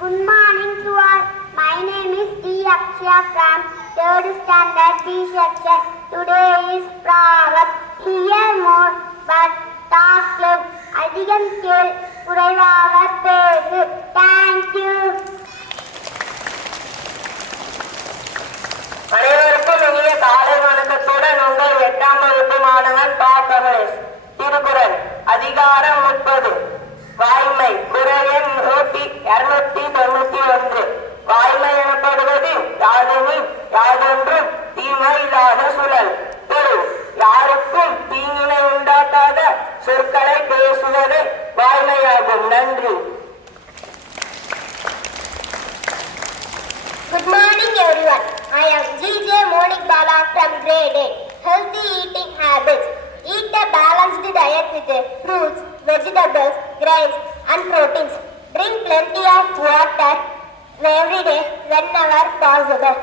Good morning to all. My name is T. Akshya from 3rd Standard B section. Today is Proverbs. Hear more but talk less. அதிகம் கேள் குறைவாக பேசு. Thank you. அனைவருக்கும் இனிய காலை வணக்கத்துடன் உங்கள் 8ஆம் வகுப்பு மாணவன் பா. கமலேஷ். திருக்குறள் அதிகாரம் 30. வாய்மை. குறள் எண் 291. வாய்மை எனப்படுவது யாதெனில் யாதொன்றும் தீமை இல்லாத சுழல். பொருள் யாருக்கும் தீங்கினை உண்டாக்காத சொற்களை பேசுவது வாய்மையாகும். நன்றி. Good morning everyone. I am G.J. Monik Bala from grade 8. Healthy eating habits. Eat a balanced diet with fruits, vegetables, grains and proteins. Drink plenty of water every day whenever possible.